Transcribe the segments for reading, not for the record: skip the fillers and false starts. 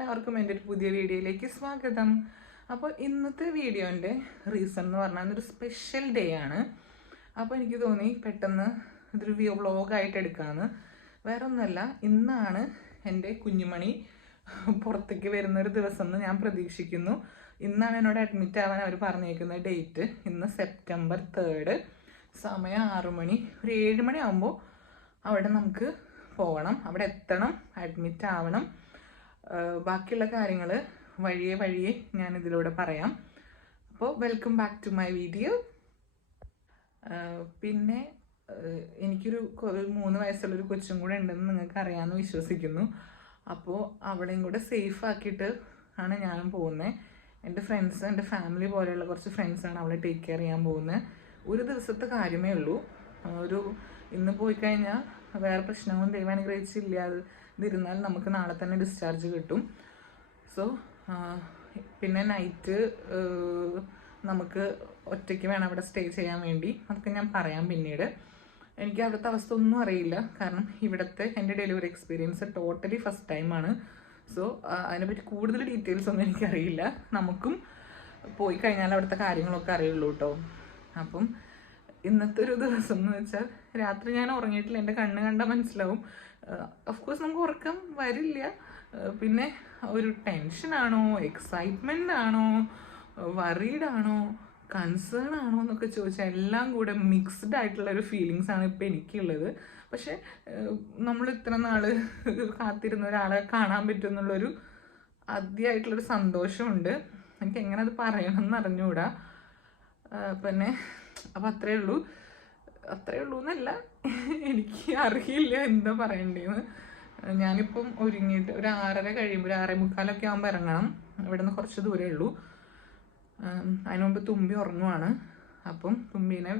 എല്ലാവർക്കും എൻ്റെ ഒരു പുതിയ വീഡിയോയിലേക്ക് സ്വാഗതം. അപ്പോൾ ഇന്നത്തെ വീഡിയോൻ്റെ റീസൺ എന്ന് പറഞ്ഞാൽ ഒരു സ്പെഷ്യൽ ഡേ ആണ്. അപ്പോൾ എനിക്ക് തോന്നി പെട്ടെന്ന് ഇതൊരു വ്ലോഗായിട്ട് എടുക്കാമെന്ന്. വേറെ ഒന്നുമല്ല, ഇന്നാണ് എൻ്റെ കുഞ്ഞുമണി പുറത്തേക്ക് വരുന്നൊരു ദിവസം എന്ന് ഞാൻ പ്രതീക്ഷിക്കുന്നു. ഇന്നാണ് എന്നോട് അഡ്മിറ്റ് ആവാൻ അവർ പറഞ്ഞേക്കുന്ന ഡേറ്റ്. ഇന്ന് സെപ്റ്റംബർ 3, സമയം 6 മണി. ഒരു 7 മണി ആകുമ്പോൾ അവിടെ നമുക്ക് പോകണം, അവിടെ എത്തണം, അഡ്മിറ്റ് ആവണം. ബാക്കിയുള്ള കാര്യങ്ങൾ വഴിയെ ഞാൻ ഇതിലൂടെ പറയാം. അപ്പോൾ welcome back to my video. പിന്നെ എനിക്കൊരു 3 വയസ്സുള്ളൊരു കൊച്ചും കൂടെ ഉണ്ടെന്ന് നിങ്ങൾക്ക് അറിയാമെന്ന് വിശ്വസിക്കുന്നു. അപ്പോൾ അവളെയും കൂടെ സേഫ് ആക്കിയിട്ട് ആണ് ഞാനും പോകുന്നത്. എൻ്റെ ഫ്രണ്ട്സ്, എൻ്റെ ഫാമിലി പോലെയുള്ള കുറച്ച് ഫ്രണ്ട്സാണ് അവളെ ടേക്ക് കെയർ ചെയ്യാൻ പോകുന്നത്. ഒരു ദിവസത്തെ കാര്യമേ ഉള്ളൂ. ഇന്ന് പോയി കഴിഞ്ഞാൽ വേറെ പ്രശ്നങ്ങളും ദൈവം അനുഗ്രഹിച്ചില്ലാതിരുന്നാൽ നമുക്ക് നാളെ തന്നെ ഡിസ്ചാർജ് കിട്ടും. സോ പിന്നെ നൈറ്റ് നമുക്ക് ഒറ്റയ്ക്ക് വേണം അവിടെ സ്റ്റേ ചെയ്യാൻ വേണ്ടി. അതൊക്കെ ഞാൻ പറയാം പിന്നീട്. എനിക്ക് അവിടുത്തെ അവസ്ഥ ഒന്നും അറിയില്ല, കാരണം ഇവിടുത്തെ എൻ്റെ ഡെലിവറി എക്സ്പീരിയൻസ് ടോട്ടലി ഫസ്റ്റ് ടൈമാണ്. സോ അതിനെപ്പറ്റി കൂടുതൽ ഡീറ്റെയിൽസ് ഒന്നും എനിക്കറിയില്ല. നമുക്കും പോയി കഴിഞ്ഞാൽ അവിടുത്തെ കാര്യങ്ങളൊക്കെ അറിയുള്ളൂ കേട്ടോ. അപ്പം ഇന്നത്തെ ഒരു ദിവസം എന്ന് വെച്ചാൽ രാത്രി ഞാൻ ഉറങ്ങിയിട്ടില്ല. എൻ്റെ കണ്ണ് കണ്ടാൽ മനസ്സിലാവും. ഓഫ്കോഴ്സ് നമുക്ക് ഉറക്കം വരില്ല. പിന്നെ ഒരു ടെൻഷനാണോ, എക്സൈറ്റ്മെൻ്റ് ആണോ, വറീഡ് ആണോ, കൺസേൺ ആണോ എന്നൊക്കെ ചോദിച്ചാൽ എല്ലാം കൂടെ മിക്സ്ഡ് ആയിട്ടുള്ളൊരു ഫീലിങ്സാണ് ഇപ്പോൾ എനിക്കുള്ളത്. പക്ഷേ നമ്മൾ ഇത്ര നാൾ കാത്തിരുന്ന ഒരാളെ കാണാൻ പറ്റും എന്നുള്ളൊരു ആദ്യമായിട്ടുള്ളൊരു സന്തോഷമുണ്ട്. എനിക്ക് എങ്ങനെ അത് പറയണമെന്ന് അറിഞ്ഞുകൂടാ. പിന്നെ അപ്പം അത്രയേ ഉള്ളൂ എന്നല്ല, എനിക്ക് അറിയില്ല എന്താ പറയണ്ടേന്ന്. ഞാനിപ്പം ഒരുങ്ങിയിട്ട് ഒരു 6:30 കഴിയുമ്പോൾ 6:45 ആകുമ്പോൾ ഇറങ്ങണം. ഇവിടെ നിന്ന് കുറച്ച് ദൂരമേ ഉള്ളൂ. അതിന് മുമ്പ് തുമ്പി ഉറങ്ങുവാണ്. അപ്പം തുമ്പീനെ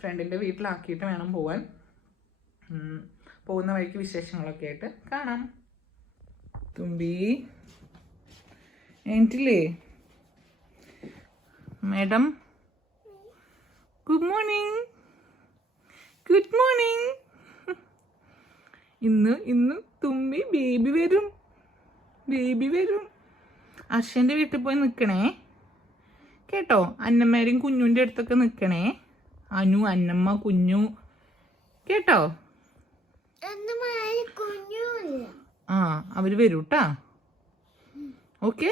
ഫ്രണ്ടിൻ്റെ വീട്ടിലാക്കിയിട്ട് വേണം പോവാൻ. പോകുന്ന വഴിക്ക് വിശേഷങ്ങളൊക്കെ ആയിട്ട് കാണാം. തുമ്പി ഏറ്റില്ലേ madam? Good morning. Good morning. ഇന്ന് തുമ്പി ബേബി വരും. അർഷൻ്റെ വീട്ടിൽ പോയി നിൽക്കണേ കേട്ടോ. അന്നമ്മേരെയും കുഞ്ഞുൻ്റെ അടുത്തൊക്കെ നിൽക്കണേ. അനു, അന്നമ്മ, കുഞ്ഞു കേട്ടോ. ആ, അവർ വരും കേട്ടാ. ഓക്കെ.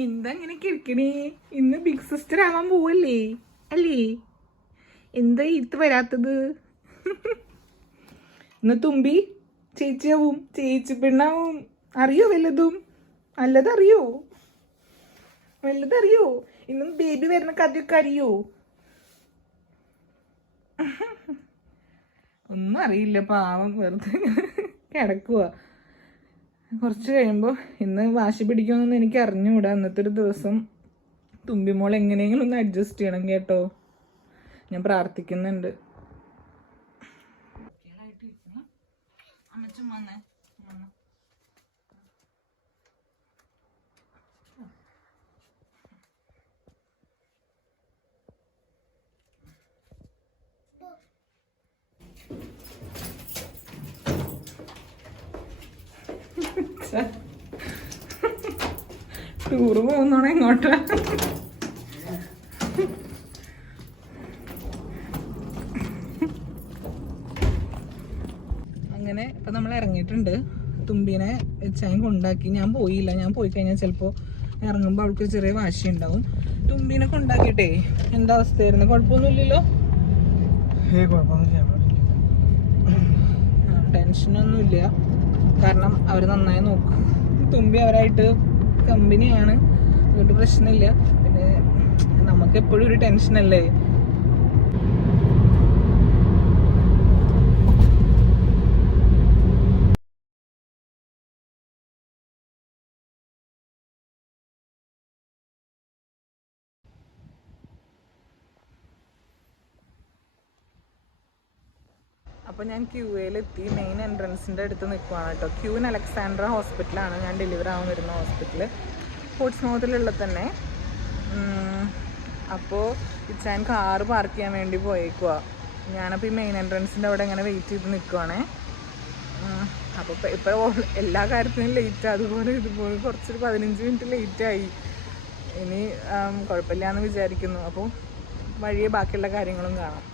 എന്താ ഇങ്ങനെ കിടക്കണേ? ഇന്ന് ബിഗ് സിസ്റ്റർ ആവാൻ പോവല്ലേ അല്ലേ? എന്താ ഇത് വരാത്തത്? ഇന്ന് തുമ്പി ചേച്ചിയാവും, ചേച്ചി പെണ്ണാവും. അറിയോ വല്ലതും? നല്ലതറിയോ? ഇന്നും ബേബി വരുന്ന കഥയൊക്കെ അറിയോ? ഒന്നും അറിയില്ല, പാവം വെറുതെ കിടക്കുക. കുറച്ച് കഴിയുമ്പോൾ ഇന്ന് വാശി പിടിക്കുമെന്നൊന്നും എനിക്ക് അറിഞ്ഞുകൂടാ. ഇന്നത്തെ ഒരു ദിവസം തുമ്പിമോൾ എങ്ങനെയെങ്കിലും ഒന്ന് അഡ്ജസ്റ്റ് ചെയ്യണം കേട്ടോ. ഞാൻ പ്രാർത്ഥിക്കുന്നുണ്ട്. ടൂറ് പോകുന്നോണോ എങ്ങോട്ടാ? അങ്ങനെ ഇപ്പം നമ്മൾ ഇറങ്ങിയിട്ടുണ്ട്. തുമ്പീനെ വെച്ചായും കൊണ്ടാക്കി. ഞാൻ പോയില്ല. ഞാൻ പോയി കഴിഞ്ഞാൽ ചിലപ്പോൾ ഇറങ്ങുമ്പോൾ അവൾക്ക് ചെറിയ വാശി ഉണ്ടാവും. തുമ്പീനെ കൊണ്ടാക്കിയിട്ടേ എന്താ അവസ്ഥയായിരുന്നു? കുഴപ്പമൊന്നുമില്ലല്ലോ? ടെൻഷനൊന്നുമില്ല, കാരണം അവർ നന്നായി നോക്കും. തുമ്പി അവരായിട്ട് കമ്പനിയാണ്, അതുകൊണ്ട് പ്രശ്നമില്ല. പിന്നെ നമുക്ക് എപ്പോഴും ഒരു ടെൻഷനല്ലേ. അപ്പോൾ ഞാൻ ക്യൂയിലെത്തി. മെയിൻ എൻട്രൻസിൻ്റെ അടുത്ത് നിൽക്കുവാണ് കേട്ടോ. ക്യൂൻ അലക്സാൻഡ്ര ഹോസ്പിറ്റലാണ് ഞാൻ ഡെലിവറി ആവാൻ വരുന്ന ഹോസ്പിറ്റൽ, പോർട്സ്മൗത്തിലുള്ള തന്നെ. അപ്പോൾ ഇച്ചാൻ കാറ് പാർക്ക് ചെയ്യാൻ വേണ്ടി പോയേക്കുക. ഞാനപ്പോൾ ഈ മെയിൻ എൻട്രൻസിൻ്റെ അവിടെ ഇങ്ങനെ വെയിറ്റ് ചെയ്ത് നിൽക്കുവാണേ. അപ്പോൾ ഇപ്പോൾ എല്ലാ കാര്യത്തിനും ലേറ്റ്, അതുപോലെ ഇതുപോലെ കുറച്ചൊരു 15 മിനിറ്റ് ലേറ്റായി. ഇനി കുഴപ്പമില്ല എന്ന് വിചാരിക്കുന്നു. അപ്പോൾ വഴിയെ ബാക്കിയുള്ള കാര്യങ്ങളും കാണാം.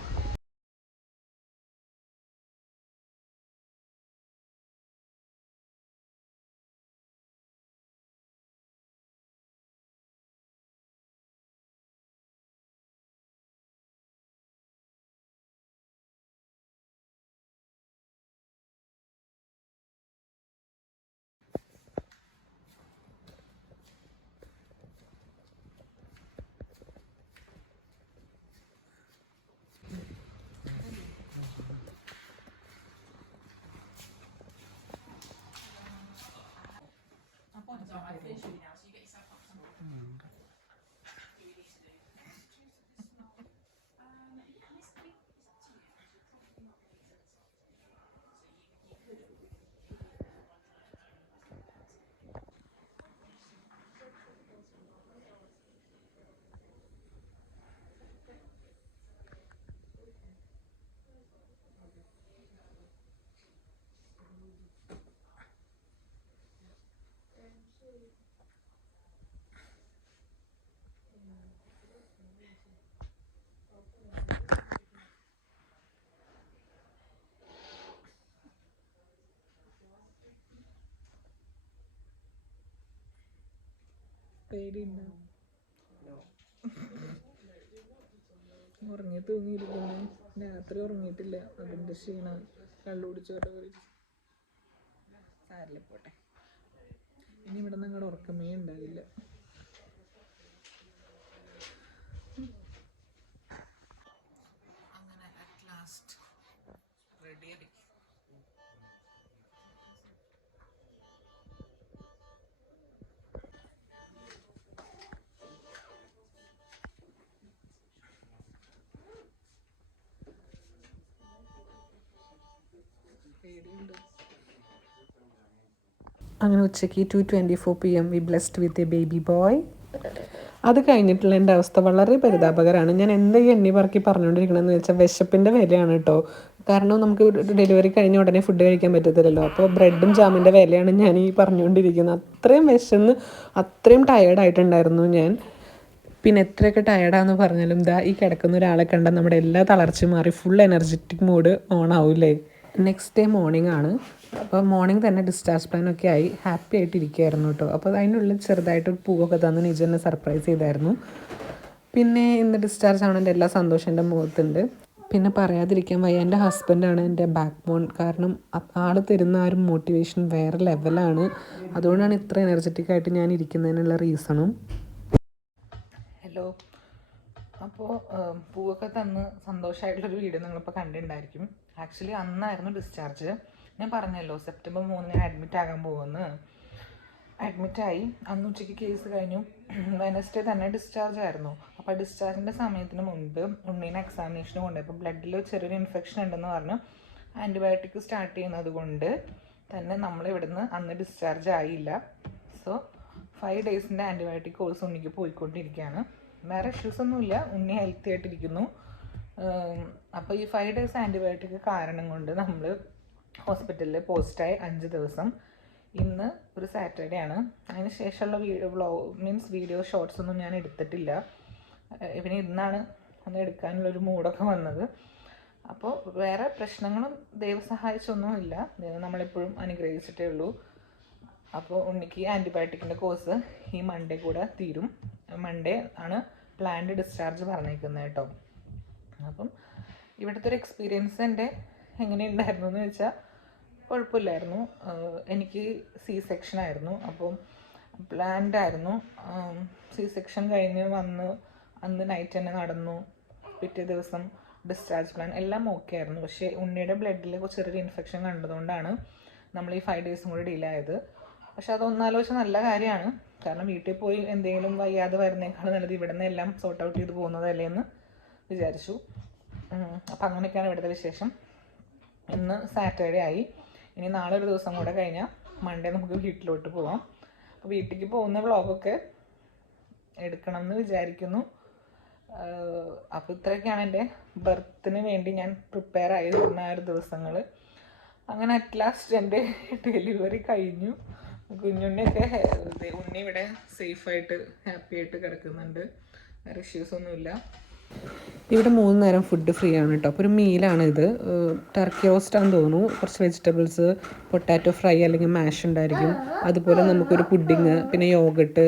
പേടിയുണ്ടോ? ഉറങ്ങി തൂങ്ങിയിരിക്കുന്നു. രാത്രി ഉറങ്ങിയിട്ടില്ല, അതിൻ്റെ ക്ഷീണം. കള്ളു കുടിച്ചോട്ടെ സാരില്ല, പോട്ടെ. ഇനി ഇവിടെ നിന്ന് അങ്ങോട്ട് ഉറക്കമേ ഉണ്ടാവില്ല. അങ്ങനെ അറ്റ് ലാസ്റ്റ് റെഡിയായി. അങ്ങനെ ഉച്ചയ്ക്ക് 2:24 PM we blessed with a baby boy. അത് കഴിഞ്ഞിട്ടുള്ള എൻ്റെ അവസ്ഥ വളരെ പരിതാപകരമാണ്. ഞാൻ എന്താ ഈ എണ്ണി പറക്കി പറഞ്ഞുകൊണ്ടിരിക്കണമെന്ന് വെച്ചാൽ വിശപ്പിൻ്റെ വിലയാണ് കേട്ടോ. കാരണം നമുക്ക് ഡെലിവറി കഴിഞ്ഞ ഉടനെ ഫുഡ് കഴിക്കാൻ പറ്റത്തില്ലല്ലോ. അപ്പോൾ ബ്രെഡും ജാമിൻ്റെ വിലയാണ് ഞാൻ ഈ പറഞ്ഞുകൊണ്ടിരിക്കുന്നത്. അത്രയും വിശന്ന് അത്രയും ടയേർഡായിട്ടുണ്ടായിരുന്നു ഞാൻ. പിന്നെ എത്രയൊക്കെ ടയേർഡാന്ന് പറഞ്ഞാലും ഈ കിടക്കുന്ന ഒരാളെ കണ്ടാൽ നമ്മുടെ എല്ലാ തളർച്ചയും മാറി ഫുൾ എനർജറ്റിക് മോഡ് ഓൺ ആവില്ലേ. നെക്സ്റ്റ് ഡേ മോർണിംഗ് ആണ്. അപ്പോൾ മോർണിംഗ് തന്നെ ഡിസ്ചാർജ് പ്ലാനൊക്കെ ആയി ഹാപ്പി ആയിട്ട് ഇരിക്കുകയായിരുന്നു കേട്ടോ. അപ്പോൾ അതിനുള്ളിൽ ചെറുതായിട്ടൊരു പൂവൊക്കെ തന്ന് നിജ എന്നെ സർപ്രൈസ് ചെയ്തായിരുന്നു. പിന്നെ ഇന്ന് ഡിസ്ചാർജ് ആവണതിൻ്റെ എല്ലാ സന്തോഷം എൻ്റെ മുഖത്തുണ്ട്. പിന്നെ പറയാതിരിക്കാൻ വയ്യ, എൻ്റെ ഹസ്ബൻഡാണ് എൻ്റെ ബാക്ക് ബോൺ. കാരണം ആൾ തരുന്ന ആ ഒരു മോട്ടിവേഷൻ വേറെ ലെവലാണ്. അതുകൊണ്ടാണ് ഇത്ര എനർജറ്റിക് ആയിട്ട് ഞാൻ ഇരിക്കുന്നതിനുള്ള റീസണും. ഹലോ, അപ്പോൾ പൂവൊക്കെ തന്ന് സന്തോഷമായിട്ടുള്ളൊരു വീഡിയോ നിങ്ങളിപ്പോൾ കണ്ടിട്ടുണ്ടായിരിക്കും. Actually അന്നായിരുന്നു discharge. ഞാൻ പറഞ്ഞല്ലോ September 3 അഡ്മിറ്റ് ആകാൻ പോകുമെന്ന്. അഡ്മിറ്റായി. അന്ന് ഉച്ചയ്ക്ക് കേസ് കഴിഞ്ഞു. വെനസ്ഡേ തന്നെ ഡിസ്ചാർജ് ആയിരുന്നു. അപ്പോൾ ഡിസ്ചാർജിൻ്റെ സമയത്തിന് മുൻപ് ഉണ്ണീനെ എക്സാമിനേഷന് കൊണ്ടുപോയി. ബ്ലഡിൽ ചെറിയൊരു ഇൻഫെക്ഷൻ ഉണ്ടെന്ന് പറഞ്ഞ് ആൻറ്റിബയോട്ടിക് സ്റ്റാർട്ട് ചെയ്യുന്നത് കൊണ്ട് തന്നെ നമ്മളിവിടുന്ന് അന്ന് ഡിസ്ചാർജ് ആയില്ല. സോ 5 ഡേയ്സിൻ്റെ ആൻറ്റിബയോട്ടിക് കോഴ്സ് ഉണ്ണിക്ക് പോയിക്കൊണ്ടിരിക്കുകയാണ്. വേറെ ഇഷ്യൂസൊന്നുമില്ല, ഉണ്ണി ഹെൽത്തി ആയിട്ടിരിക്കുന്നു. അപ്പോൾ ഈ 5 ഡേയ്സ് ആൻറ്റിബയോട്ടിക് കാരണം കൊണ്ട് നമ്മൾ ഹോസ്പിറ്റലിൽ പോസ്റ്റായി 5 ദിവസം. ഇന്ന് ഒരു സാറ്റർഡേ ആണ്. അതിന് ശേഷമുള്ള വീഡിയോ ഷോർട്സ് ഒന്നും ഞാൻ എടുത്തിട്ടില്ല. പിന്നെ ഇന്നാണ് ഒന്ന് എടുക്കാനുള്ളൊരു മൂഡൊക്കെ വന്നത്. അപ്പോൾ വേറെ പ്രശ്നങ്ങളും ദൈവം സഹായിച്ചൊന്നുമില്ല. ദൈവം നമ്മളെപ്പോഴും അനുഗ്രഹിച്ചിട്ടേ ഉള്ളൂ. അപ്പോൾ ഉണ്ണിക്ക് ആൻറ്റിബയോട്ടിക്കിൻ്റെ കോഴ്സ് ഈ മൺഡേ കൂടെ തീരും. മൺഡേ ആണ് പ്ലാൻഡ് ഡിസ്ചാർജ് പറഞ്ഞേക്കുന്നത് കേട്ടോ. അപ്പം ഇവിടുത്തെ ഒരു എക്സ്പീരിയൻസ് എൻ്റെ എങ്ങനെയുണ്ടായിരുന്നു എന്ന് വെച്ചാൽ കുഴപ്പമില്ലായിരുന്നു. എനിക്ക് C-സെക്ഷൻ ആയിരുന്നു. അപ്പം പ്ലാൻഡ് ആയിരുന്നു. C-സെക്ഷൻ കഴിഞ്ഞ് വന്ന് അന്ന് നൈറ്റ് തന്നെ നടന്നു. പിറ്റേ ദിവസം ഡിസ്ചാർജ് പ്ലാൻ എല്ലാം ഓക്കെ ആയിരുന്നു. പക്ഷേ ഉണ്ണിയുടെ ബ്ലഡിൽ ചെറിയൊരു ഇൻഫെക്ഷൻ കണ്ടതുകൊണ്ടാണ് നമ്മൾ ഈ 5 ഡേയ്സും കൂടി ഡിലേ ആയത്. പക്ഷെ അതൊന്നാലോചിച്ച് നല്ല കാര്യമാണ്. കാരണം വീട്ടിൽ പോയി എന്തെങ്കിലും വയ്യാതെ വരുന്നേക്കാൾ നല്ലത് ഇവിടെ നിന്ന് എല്ലാം സോർട്ട് ഔട്ട് ചെയ്ത് പോകുന്നതല്ലേ എന്ന് വിചാരിച്ചു. അപ്പം അങ്ങനെയൊക്കെയാണ് ഇവിടുത്തെ വിശേഷം. ഇന്ന് സാറ്റർഡേ ആയി. ഇനി നാളെ ഒരു ദിവസം കൂടെ കഴിഞ്ഞാൽ മൺഡേ നമുക്ക് വീട്ടിലോട്ട് പോവാം. അപ്പോൾ വീട്ടിലേക്ക് പോകുന്ന വ്ളോഗൊക്കെ എടുക്കണം എന്ന് വിചാരിക്കുന്നു. അപ്പോൾ ഇത്രയൊക്കെയാണ് എൻ്റെ ബർത്തിന് വേണ്ടി ഞാൻ പ്രിപ്പയർ ആയിരുന്ന ആ ഒരു ദിവസങ്ങൾ. അങ്ങനെ അറ്റ് ലാസ്റ്റ് എൻ്റെ ഡെലിവറി കഴിഞ്ഞു. കുഞ്ഞുണ്ണിയൊക്കെ ഉണ്ണി ഇവിടെ സേഫായിട്ട് ഹാപ്പി ആയിട്ട് കിടക്കുന്നുണ്ട്, വേറെ ഇഷ്യൂസൊന്നുമില്ല. ഇവിടെ 3 നേരം ഫുഡ് ഫ്രീ ആണ് കേട്ടോ. അപ്പോൾ ഒരു മീലാണ് ഇത്, ടർക്കി റോസ്റ്റാന്ന് തോന്നുന്നു. കുറച്ച് വെജിറ്റബിൾസ്, പൊട്ടാറ്റോ ഫ്രൈ അല്ലെങ്കിൽ മാഷ് ഉണ്ടായിരിക്കും. അതുപോലെ നമുക്കൊരു പുഡിങ്, പിന്നെ യോഗട്ട്,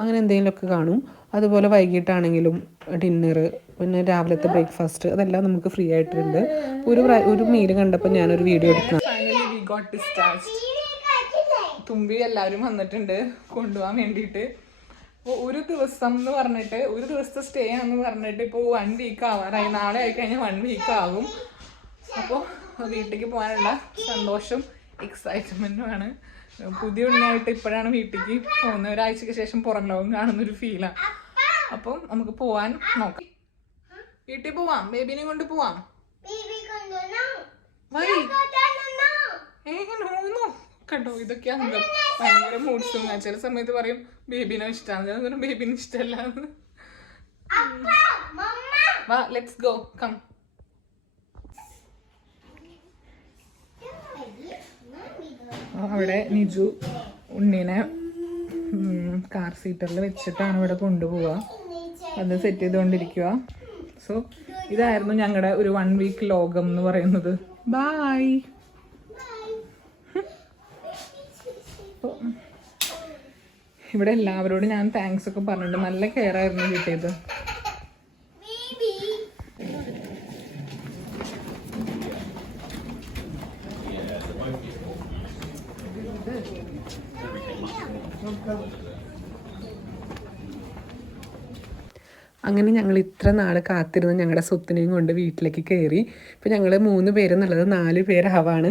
അങ്ങനെ എന്തെങ്കിലുമൊക്കെ കാണും. അതുപോലെ വൈകിട്ടാണെങ്കിലും ഡിന്നർ, പിന്നെ രാവിലത്തെ ബ്രേക്ക്ഫാസ്റ്റ്, അതെല്ലാം നമുക്ക് ഫ്രീ ആയിട്ടുണ്ട്. ഒരു മീൽ കണ്ടപ്പോൾ ഞാനൊരു വീഡിയോ എടുത്തു. Finally we got discharge. തുമ്പി എല്ലാവരും വന്നിട്ടുണ്ട് കൊണ്ടുപോകാൻ വേണ്ടിയിട്ട്. അപ്പോൾ ഒരു ദിവസം എന്ന് പറഞ്ഞിട്ട്, ഒരു ദിവസത്തെ സ്റ്റേ ആണെന്ന് പറഞ്ഞിട്ട് ഇപ്പോൾ 1 വീക്ക് ആവാറായി. നാളെ ആയിക്കഴിഞ്ഞാൽ 1 വീക്ക് ആകും. അപ്പോൾ വീട്ടിലേക്ക് പോകാനുള്ള സന്തോഷം, എക്സൈറ്റ്മെൻറ്റുമാണ്. പുതിയ ഉണ്ണിയായിട്ട് ഇപ്പോഴാണ് വീട്ടിലേക്ക് പോകുന്നത്. ഒരാഴ്ചക്ക് ശേഷം പുറം ലോകം കാണുന്നൊരു ഫീലാണ്. അപ്പം നമുക്ക് പോവാൻ നോക്കാം. വീട്ടിൽ പോവാം, ബേബിനെ കൊണ്ട് പോവാം. കണ്ടോ, ഇതൊക്കെയാണ് ഭയങ്കര മൂഡ് സ്വിങ്. ചില സമയത്ത് പറയും ബേബിനെ ഇഷ്ടമാണ്, ചില സമയം ബേബിനെ ഇഷ്ടമല്ല. വാ, ലെറ്റ്സ് ഗോ, കം. അവിടെ നിജു ഉണ്ണീനെ കാർ സീറ്ററിൽ വെച്ചിട്ടാണ് ഇവിടെ കൊണ്ടുപോവുക. അത് സെറ്റ് ചെയ്തുകൊണ്ടിരിക്കുക. സോ ഇതായിരുന്നു ഞങ്ങളുടെ ഒരു 1 വീക്ക് ലോകം എന്ന് പറയുന്നത്. ബൈ. ഇവിടെ എല്ലാവരോടും ഞാൻ താങ്ക്സ് ഒക്കെ പറഞ്ഞിട്ടുണ്ട്. നല്ല കെയർ ആയിരുന്നു കിട്ടിയത്. അങ്ങനെ ഞങ്ങൾ ഇത്ര നാൾ കാത്തിരുന്ന് ഞങ്ങളുടെ സ്വത്തിനെയും കൊണ്ട് വീട്ടിലേക്ക് കയറി. ഇപ്പോൾ ഞങ്ങൾ 3 പേരെന്നുള്ളത് 4 പേരാവാണ്.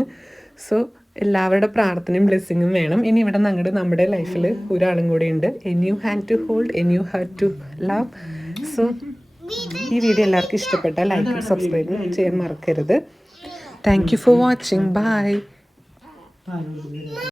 സോ എല്ലാവരുടെ പ്രാർത്ഥനയും ബ്ലെസ്സിങ്ങും വേണം. ഇനി ഇവിടെ നമ്മുടെ ലൈഫിൽ ഒരാളും കൂടെ ഉണ്ട്. A new hand to hold, a new heart to love. So ഈ വീഡിയോ എല്ലാവർക്കും ഇഷ്ടപ്പെട്ടാൽ ലൈക്കും സബ്സ്ക്രൈബും ചെയ്യാൻ മറക്കരുത്. Thank you for watching. By.